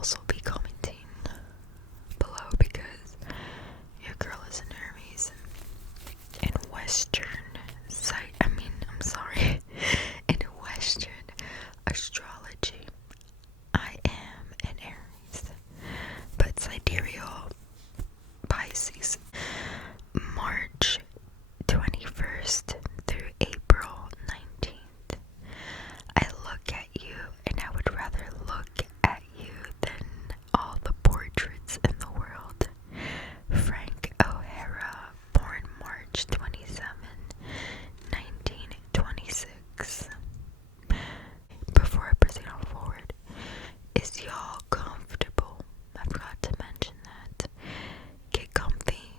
also be commenting below because your girl is an Aries. In Western in Western astrology, I am an Aries, but sidereal Pisces. March 21st through April 19th. I look at you and I would rather look at you than all the portraits in the world. Frank O'Hara, born March 27, 1926. Before I proceed on forward, is y'all comfortable? I forgot to mention that. Get comfy.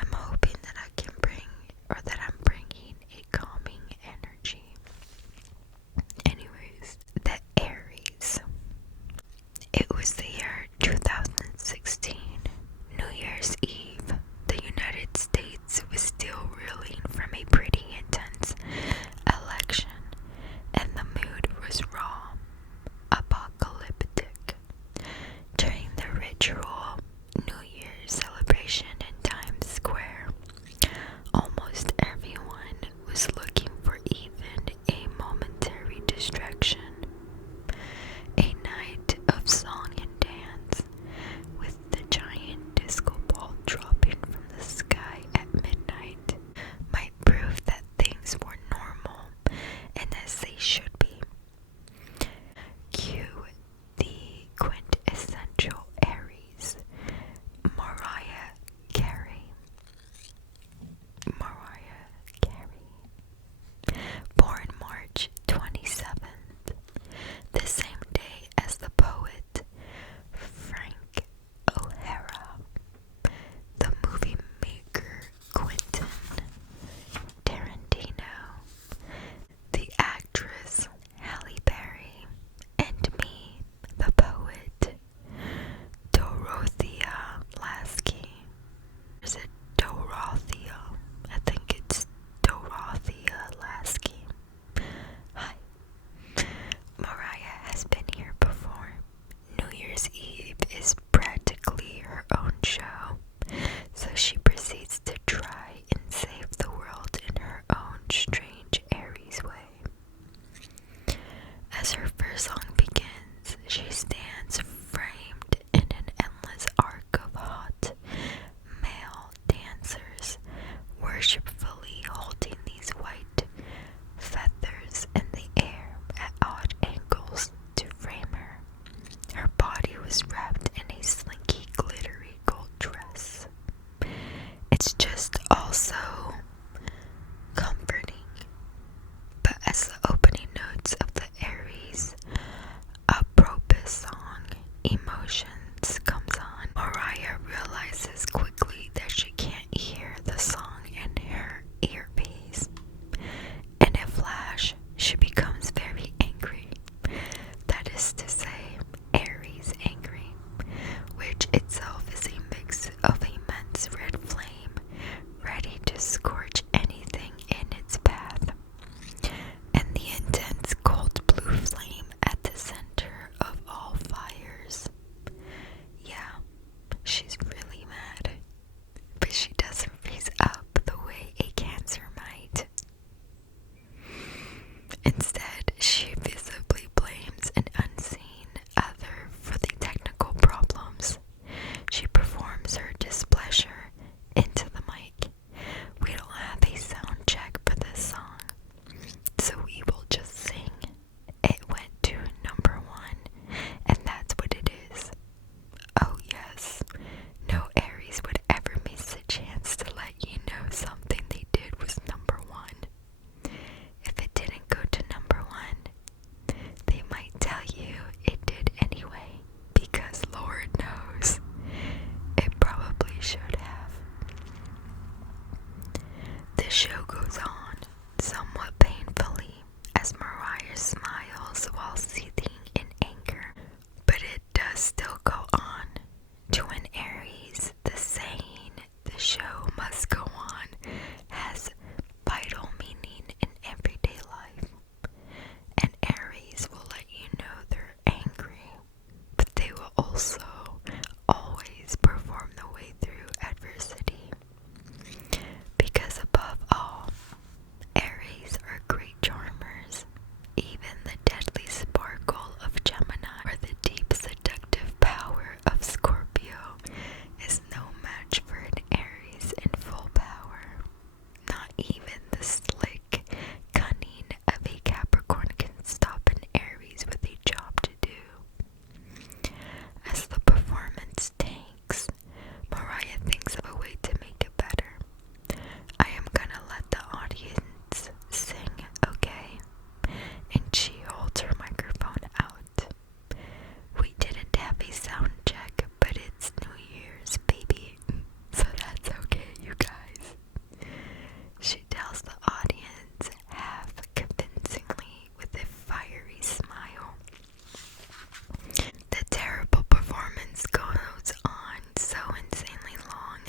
I'm hoping that I'm bringing a calming energy. Anyways, the Aries. It was the year 2016, New Year's Eve. The United States was still reeling from a pretty intense election, and the mood was raw, apocalyptic. During the ritual New Year's celebration in Times Square, almost everyone was looking for even a momentary distraction. A night of song and dance, with the giant disco ball dropping from the sky at midnight, might prove that things were normal and as they should be. Cue the quintessential Aries, Mariah Carey. Mariah Carey. Born March 27th, the same day as the poet Frank O'Hara, the movie maker Quentin Tarantino, the actress Halle Berry, and me, the poet Dorothea Lasky. Is it Dorothea? I think it's Dorothea Lasky. Hi. Mariah has been here before. New Year's Eve is practically her own show, so she proceeds to try and save the world in her own strange Aries way. As her first song begins, she stands framed in an endless arc of hot male dancers, worshipfully holding these white feathers in the air at odd angles to frame her. Her body was wrapped in a slinky, glittery gold dress. It's just also comforting. But as the opening notes of the Aries apropos song Emotions comes on, Mariah realizes quickly that she can't hear the song in her earpiece. In a flash, she becomes very angry. That is to say, Aries angry, which itself is a mix of immense red flame, ready to scorch anything in its path, and the intense cold blue flame at the center of all fires. Yeah, she's really mad, but she doesn't freeze up the way a Cancer might. Instead, she visibly blames an unseen other for the technical problems. She performs her displeasure into the mic. We don't have a sound check for this song, so we will just sing. It went to number 1, and that's what it is. Oh yes, no Aries would ever miss a chance to let you know something they did was number 1. If it didn't go to number 1, they might tell you it did anyway, because Lord knows, it probably should have. The show goes on, somewhat painfully, as Mariah smiles while seething in anger. But it does still go on. To an Aries, the saying, "the show must go on," has vital meaning in everyday life. An Aries will let you know they're angry, but they will also always perform the way through adversity. Because above all, Aries are great charmers. Even the deadly sparkle of Gemini or the deep seductive power of Scorpio is no match for an Aries in full power. Not even the slick cunning of a Capricorn can stop an Aries with a job to do. As the performance tanks, Mariah thinks of a way to make it better. I am gonna let the audience sing, okay? And she holds her microphone out. We didn't have a sound check, but it's New Year's, baby. So that's okay, you guys. She tells the audience half convincingly with a fiery smile. The terrible performance goes on so insanely long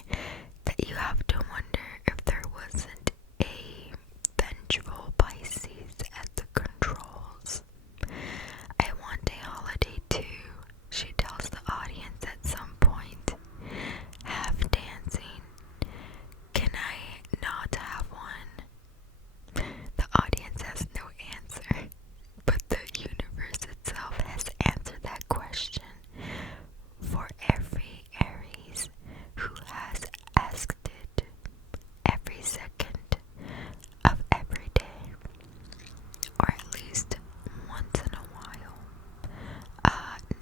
that you have to wonder if there wasn't a vengeful Pisces at the controls. I want a holiday too, she tells the audience at some point, half dancing. Can I not have one? The audience has no answer, but the universe itself has answered that question for every Aries who has asked it every second of every day, or at least once in a while.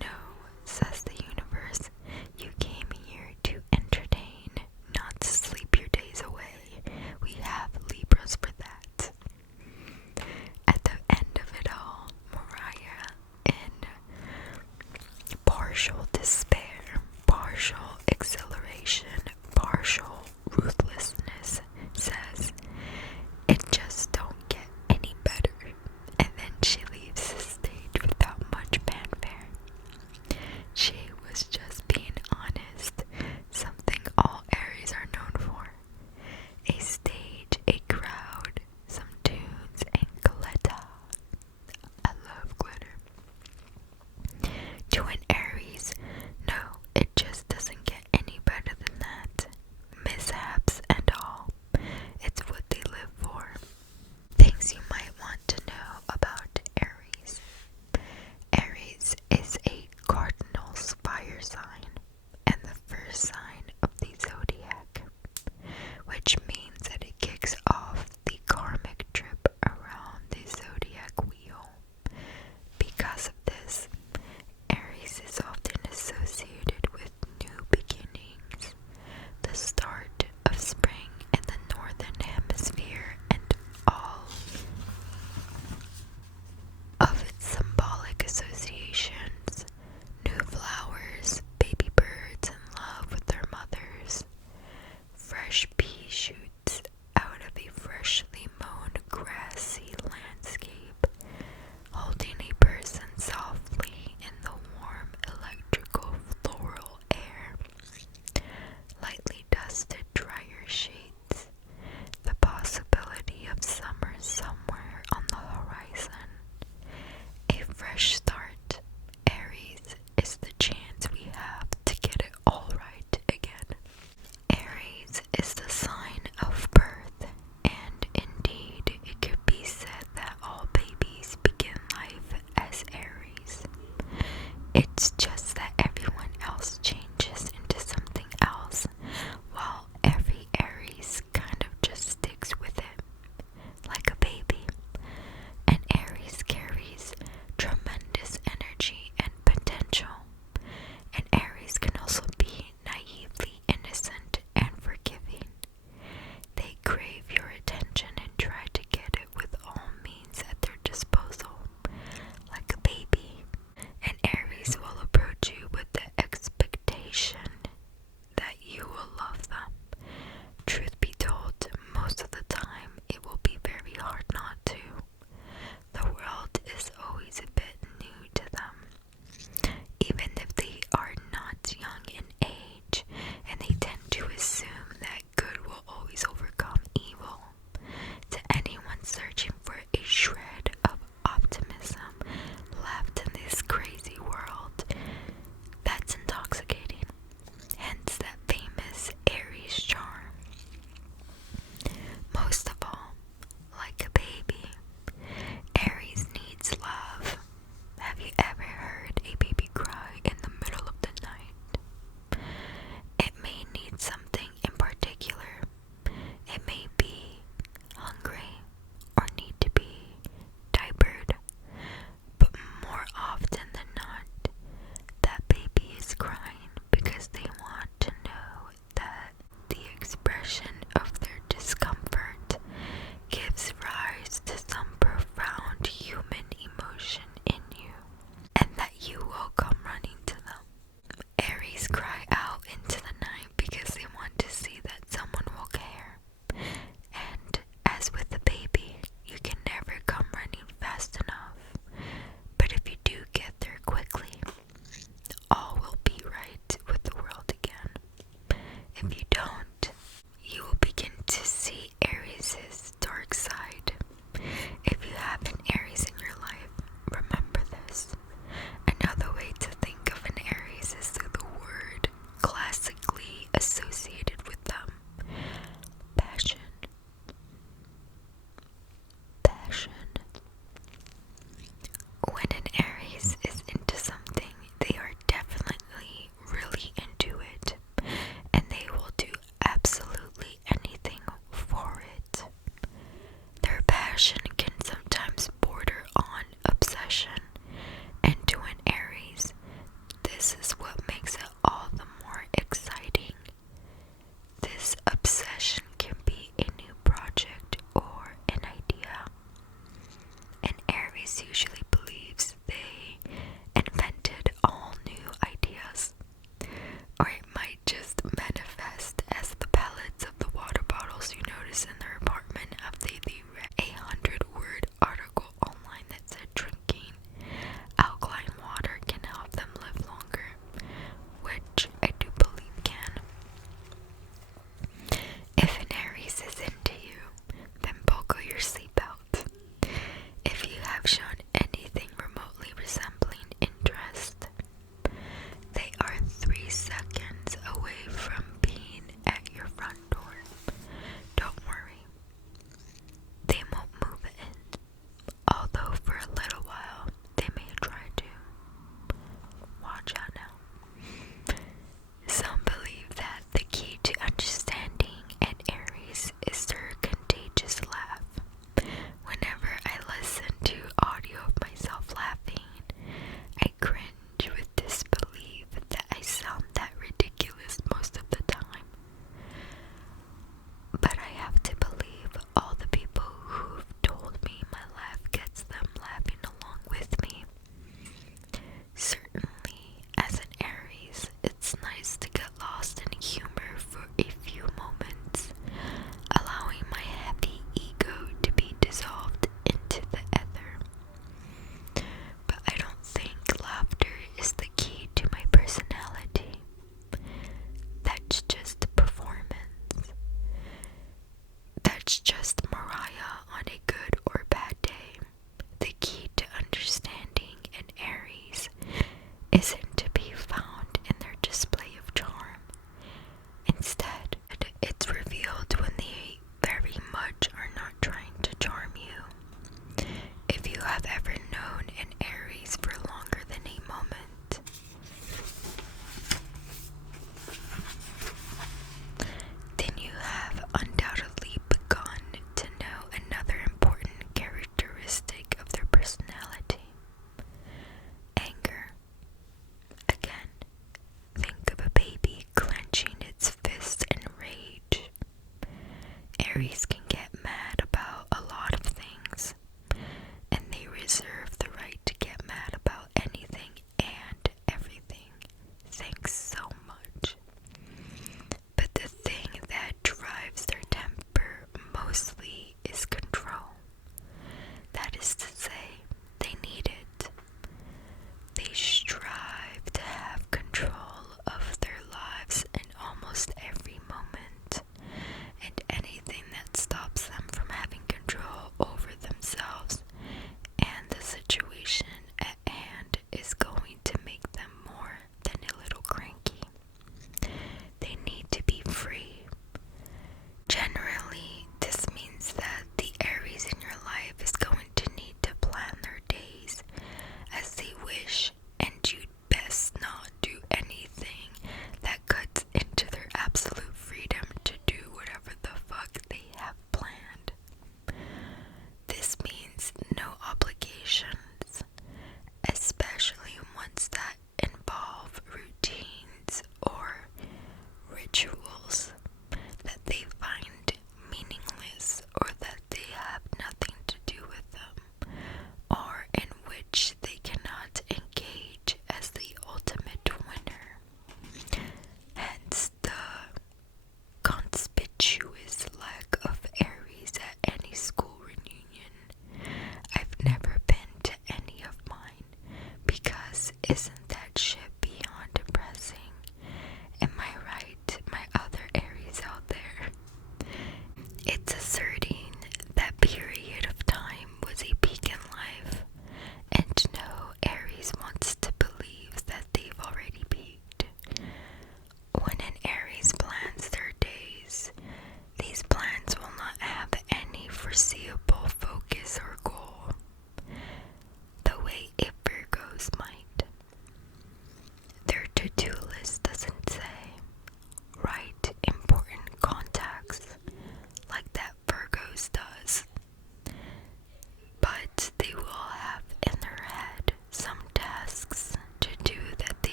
No, says the universe. You came here to entertain, not to sleep your days away. We have Libras for that. At the end of it all, Mariah, in partial despair, partial exhilaration, partial ruthlessness, says, "It just don't get any better," and then she leaves the stage without much fanfare. She was just being honest, something all Aries are known for. A stage, a crowd, some tunes, and glitter. I love glitter. To an Aries, no, it just doesn't get any better than that.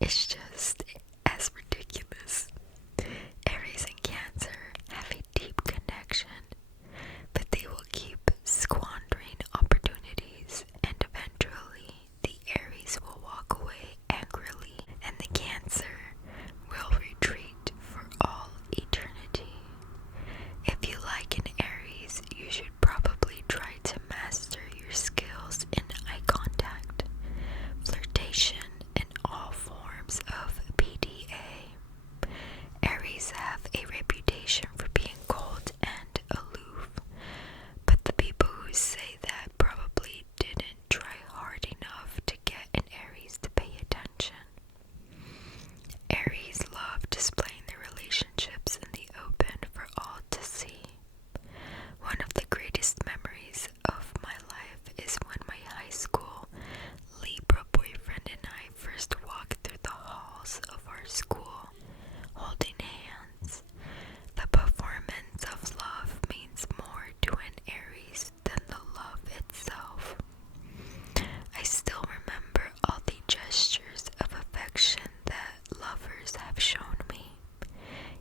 It's just as ridiculous. Aries and Cancer have a deep connection, but they will keep squandering opportunities, and eventually the Aries will walk away angrily, and the Cancer will retreat for all eternity. If you like an Aries, you should probably try to master your skills in eye contact, flirtation, and all forms of PDA. Aries have a reputation for being cold and aloof, but the people who say that probably didn't try hard enough to get an Aries to pay attention. Aries love displaying their relationships in the open for all to see. One of the greatest memories of my life is when my high school Libra boyfriend and I first walked through the halls of our school holding hands. The performance of love means more to an Aries than the love itself. I still remember all the gestures of affection that lovers have shown me,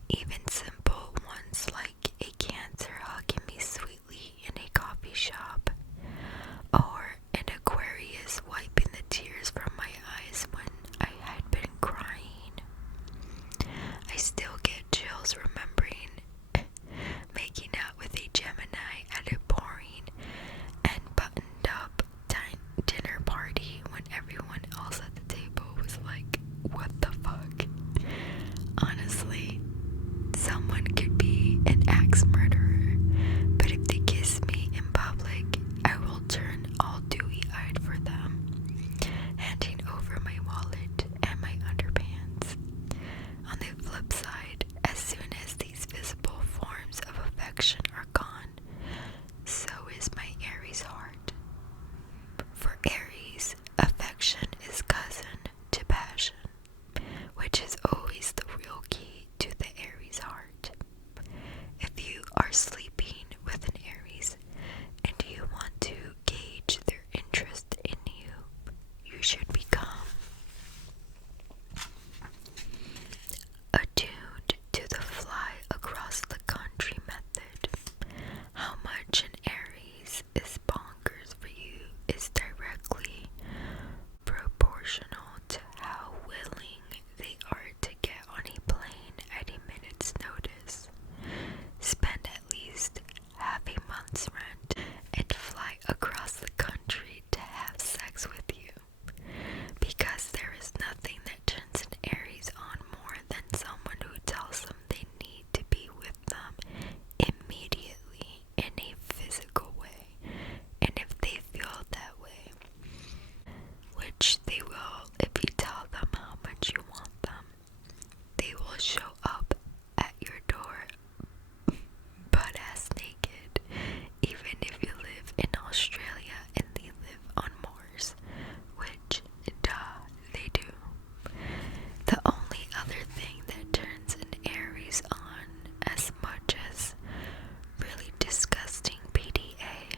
even simple ones like a Cancer hugging me sweetly in a coffee shop, or an Aquarius wiping the tears from my eyes when I had been crying. I still get chills remembering making out with a Gemini at a boring and buttoned up dinner party when everyone else at the table was like, what the fuck? Honestly, someone could be an axe murderer, but if they kiss me in public, I will turn all dewy-eyed for them, handing over my wallet and my underpants. On the flip side, as soon as these visible forms of affection are gone, so is my Aries heart. For Aries, affection is cousin to passion, which is always the real key to the Aries heart. If you are sleeping with an Aries and you want to gauge their interest in you, you should become attuned to the fly across the country method. How much an Aries is bonkers for you is directly proportional to how willing they are to get on a plane at a minute's notice, spend at least half a month's rent, and fly across the country to have sex with you. Because there is nothing that turns an Aries on more than someone who tells them they need to be with them immediately in a physical way. And if they feel that way, which they will if you tell them how much you want them, they will show up at your door butt-ass naked, even if you live in Australia and they live on Mars, which, duh, they do. The only other thing that turns an Aries on as much as really disgusting PDA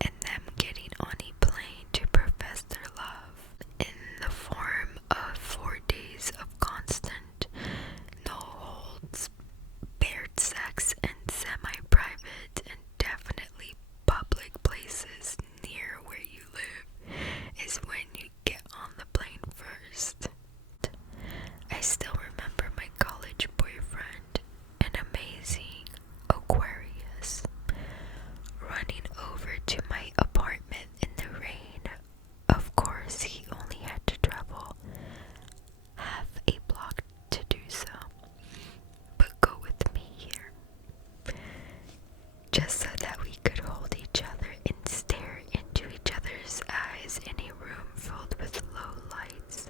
and them getting on a plane to profess their love in the form of 4 days of constant, no holds barred sex in semi-private and definitely public places near where you live is when you get on the plane first. I still remember my college boyfriend, an amazing Aquarius, running over to my apartment in the rain. Of course, he only had to travel half a block to do so, but go with me here, just so that we could hold each other and stare into each other's eyes in a room filled with low lights.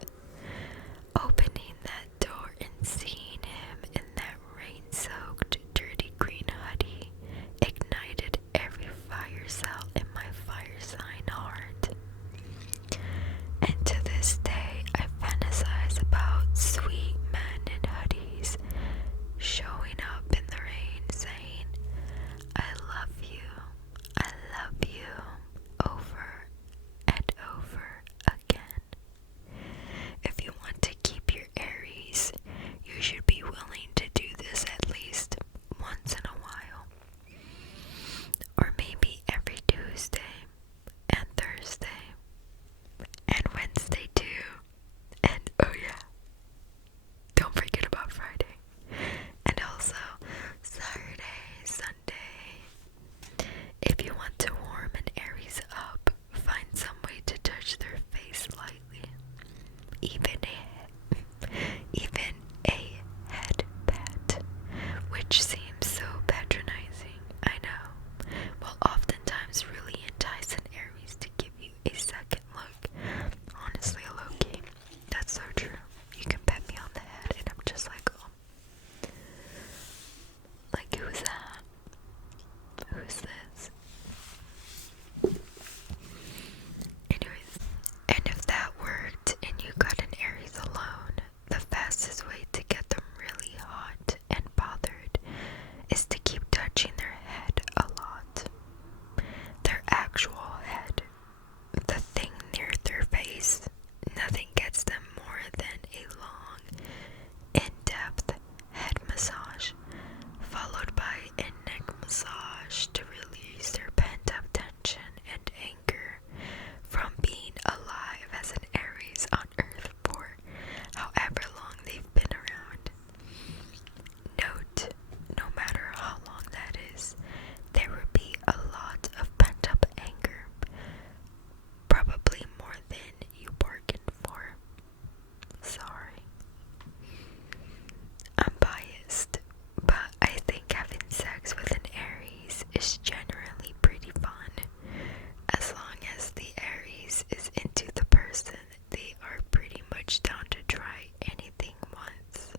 much down to try anything once.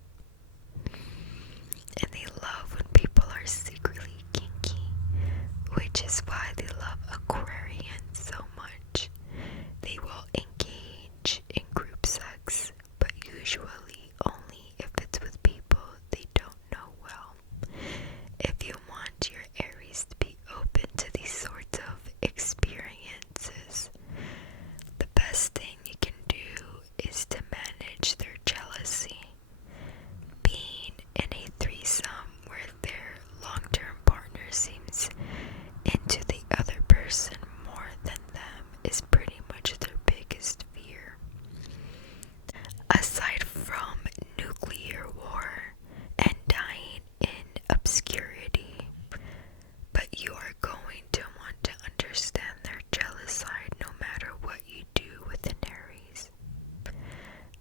And they love when people are secretly kinky, which is why they love Aquarians so much. They will engage in group sex, but usually only if it's with people they don't know well. If you want your Aries to be open to these sorts of experiences, the best thing you can do is to manage their jealousy. Being in a threesome where their long-term partner seems into the other person more than them is pretty much their biggest fear. Aside from nuclear war and dying in obscurity, but you are going to want to understand their jealous side no matter what you do with an Aries.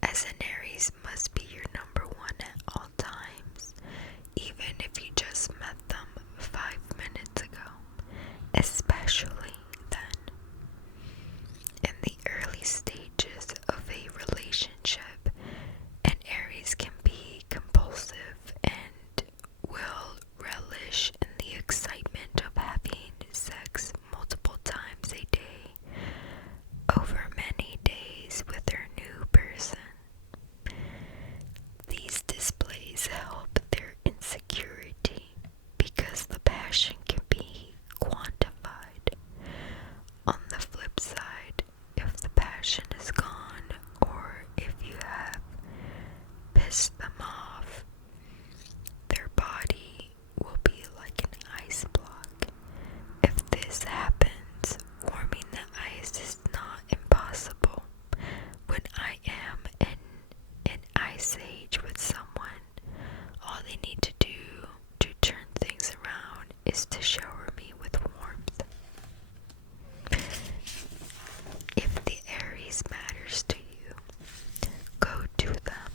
As an Aries must be your number one at all times, even if you just met them 5 minutes ago, especially then. In the early stages of a relationship, an Aries can be compulsive and will relish in the excitement of having sex multiple times a day over many days with their new person. These displays help their insecurity because the passion can be quantified. On the flip side, if the passion is gone or if you have pissed them off, their body will be like an ice block. If this happens, warming the ice is not impossible. When I am in an ice age with someone, all they need to do to turn things around is to shower me with warmth. If the Aries matters to you, go to them.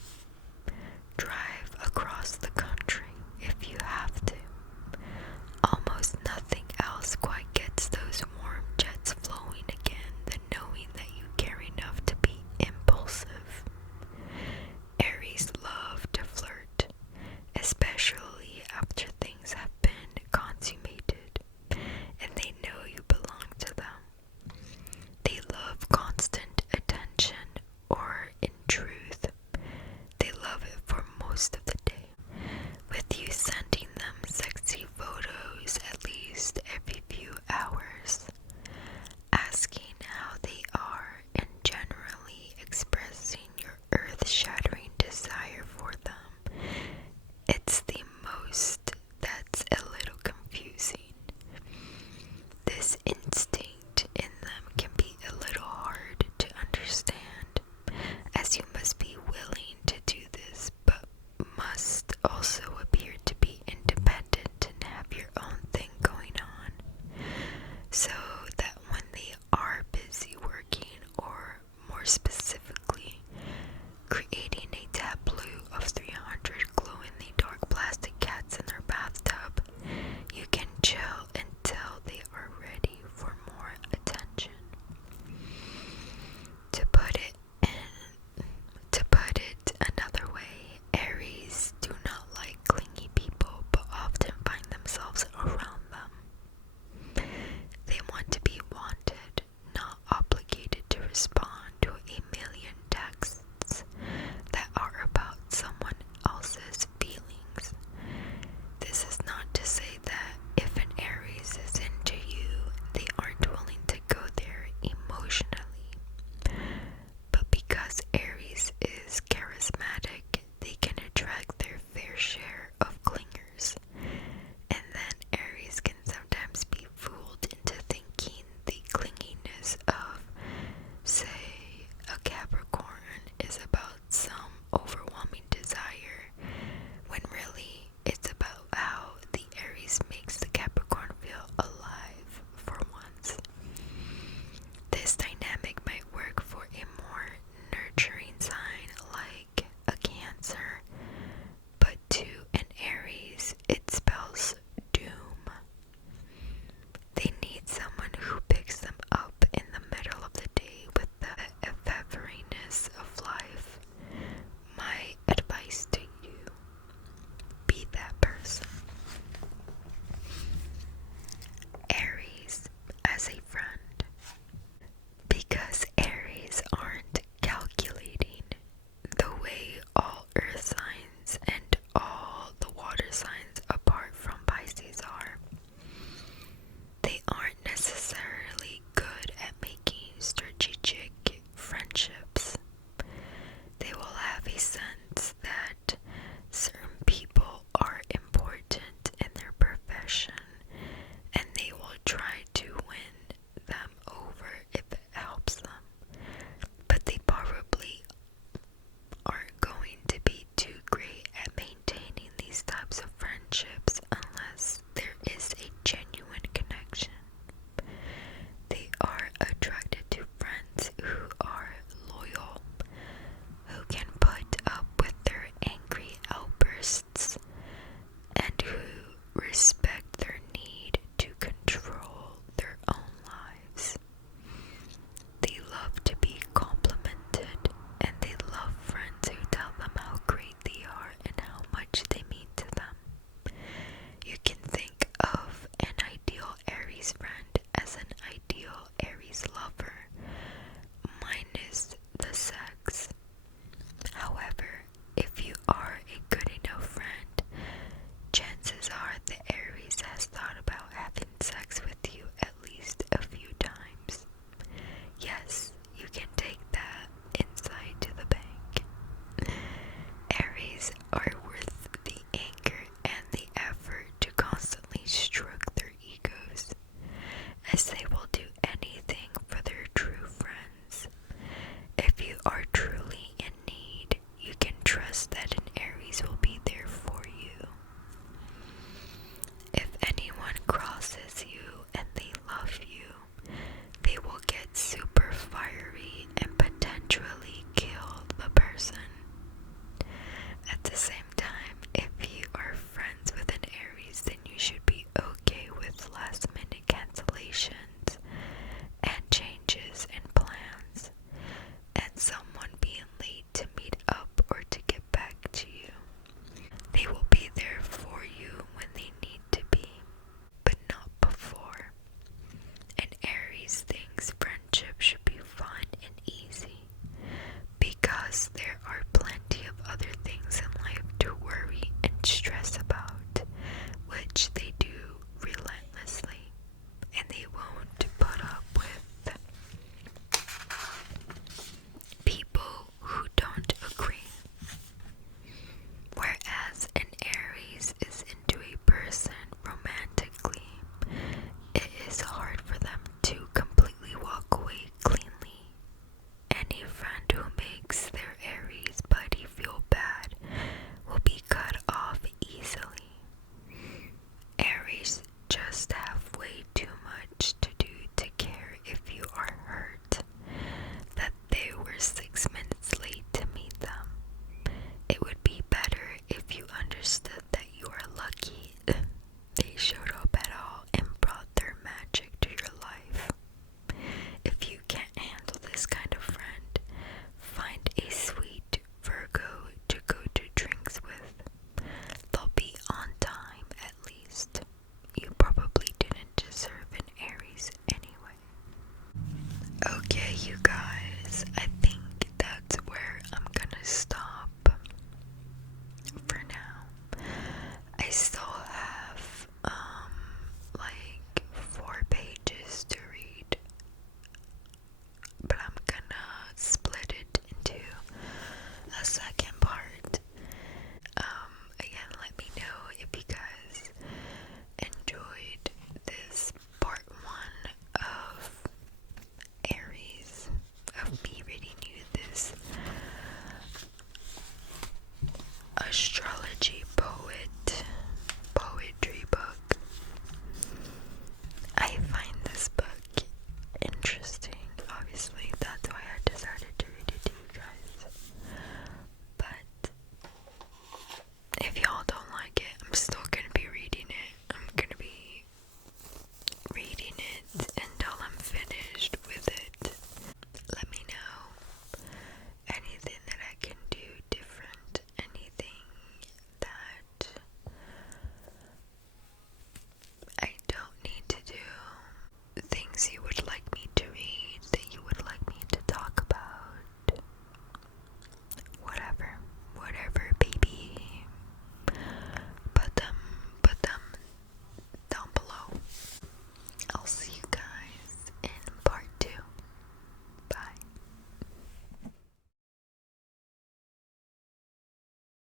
struck